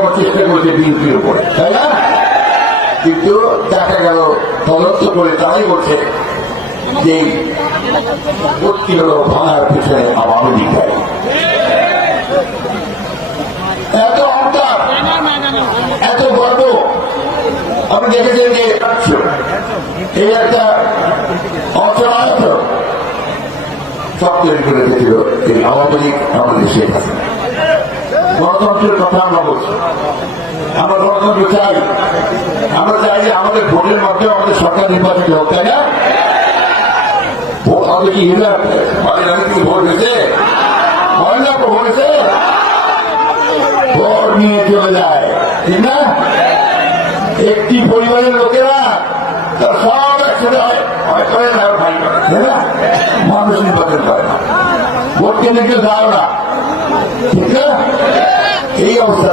করার চেষ্টা করেছে বিএনপির উপরে, তাই না? কিন্তু দেখা গেল তদন্ত করে তারাই বলছে যে ভর্তি হল ভাঙার পিছনে আওয়ামী লীগ। এত অহংকার, এত গর্ব আমি দেখেছি যে এই একটা অচলায়ত সব তৈরি করে দিয়েছিল এই আওয়ামী লীগ আমাদের শেখ হাসিনা। গণতন্ত্রের কথা আমরা বলছি, আমরা গণতন্ত্র চাই, আমরা চাই যে আমাদের ভোটের মাধ্যমে আমাদের সরকার নির্বাচিত হোক, তাই না? আমাদের কি ভোট হয়েছে, ভোট হয়েছে, ভোট নিয়ে চলে যায়, ঠিক না? একটি পরিবারের লোকেরা তার সব একসাথে হয় না, ভাই তাই না? মানুষ নির্বাচন করে না, ভোট কেন্দ্রে কেউ যাও না, ঠিক না? এই অবস্থা